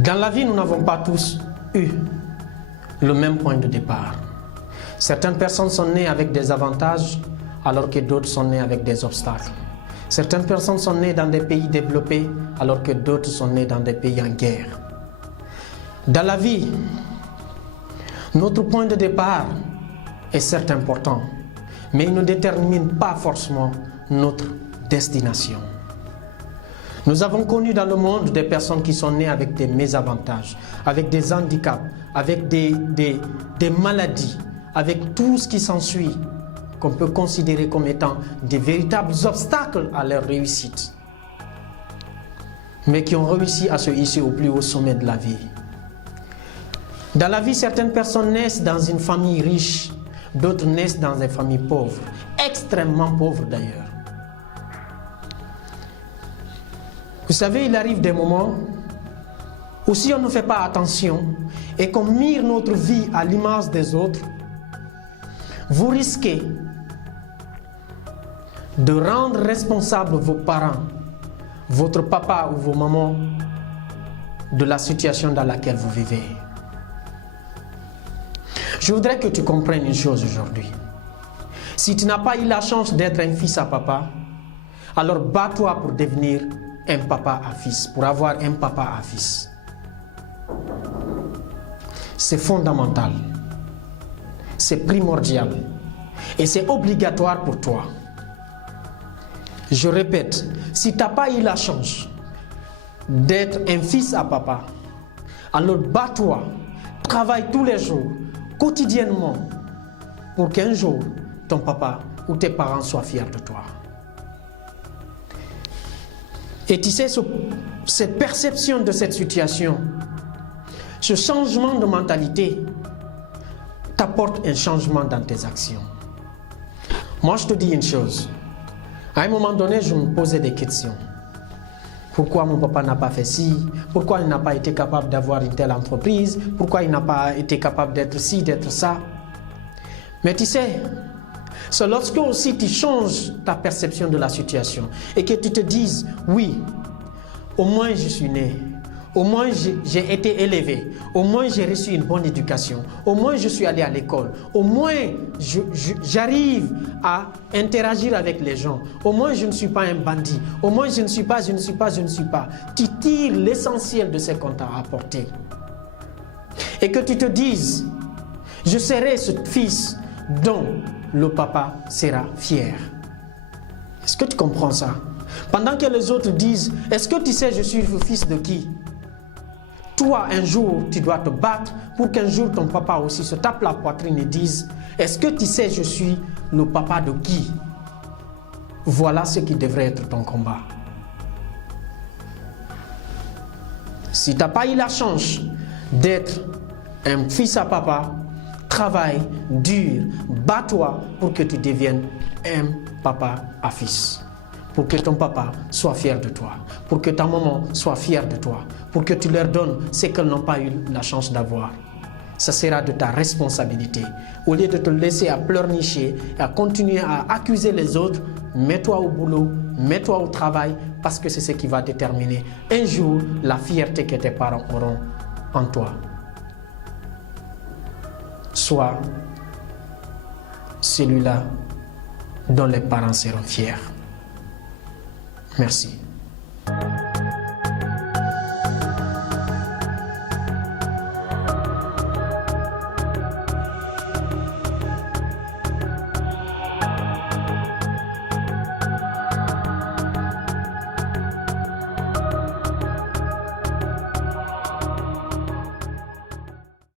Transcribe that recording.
Dans la vie, nous n'avons pas tous eu le même point de départ. Certaines personnes sont nées avec des avantages alors que d'autres sont nées avec des obstacles. Certaines personnes sont nées dans des pays développés alors que d'autres sont nées dans des pays en guerre. Dans la vie, notre point de départ est certes important, mais il ne détermine pas forcément notre destination. Nous avons connu dans le monde des personnes qui sont nées avec des mésavantages, avec des handicaps, avec des maladies, avec tout ce qui s'ensuit, qu'on peut considérer comme étant des véritables obstacles à leur réussite, mais qui ont réussi à se hisser au plus haut sommet de la vie. Dans la vie, certaines personnes naissent dans une famille riche, d'autres naissent dans une famille pauvre, extrêmement pauvre d'ailleurs. Vous savez, il arrive des moments où si on ne fait pas attention et qu'on mire notre vie à l'image des autres, vous risquez de rendre responsables vos parents, votre papa ou vos mamans de la situation dans laquelle vous vivez. Je voudrais que tu comprennes une chose aujourd'hui. Si tu n'as pas eu la chance d'être un fils à papa, alors bats-toi pour devenir un papa à fils, pour avoir un papa à fils. C'est fondamental, c'est primordial et c'est obligatoire pour toi. Je répète, si tu n'as pas eu la chance d'être un fils à papa, alors bats-toi, travaille tous les jours, quotidiennement, pour qu'un jour, ton papa ou tes parents soient fiers de toi. Et tu sais, cette perception de cette situation, ce changement de mentalité t'apporte un changement dans tes actions. Moi, je te dis une chose. À un moment donné, je me posais des questions. Pourquoi mon papa n'a pas fait ci? Pourquoi il n'a pas été capable d'avoir une telle entreprise? Pourquoi il n'a pas été capable d'être ci, d'être ça? Mais tu sais, c'est lorsque aussi tu changes ta perception de la situation et que tu te dises, oui, au moins je suis né, au moins j'ai été élevé, au moins j'ai reçu une bonne éducation, au moins je suis allé à l'école, au moins j'arrive à interagir avec les gens, au moins je ne suis pas un bandit, au moins je ne suis pas. Tu tires l'essentiel de ce qu'on t'a apporté. Et que tu te dises, je serai ce fils dont le papa sera fier. Est-ce que tu comprends ça? Pendant que les autres disent, est-ce que tu sais je suis le fils de qui? Toi, un jour, tu dois te battre pour qu'un jour ton papa aussi se tape la poitrine et dise, est-ce que tu sais je suis le papa de qui? Voilà ce qui devrait être ton combat. Si tu n'as pas eu la chance d'être un fils à papa, travaille dur, bats-toi pour que tu deviennes un papa à fils. Pour que ton papa soit fier de toi, pour que ta maman soit fière de toi, pour que tu leur donnes ce qu'elles n'ont pas eu la chance d'avoir. Ça sera de ta responsabilité. Au lieu de te laisser à pleurnicher et à continuer à accuser les autres, mets-toi au boulot, mets-toi au travail, parce que c'est ce qui va déterminer un jour la fierté que tes parents auront en toi. Sois celui-là dont les parents seront fiers. Merci.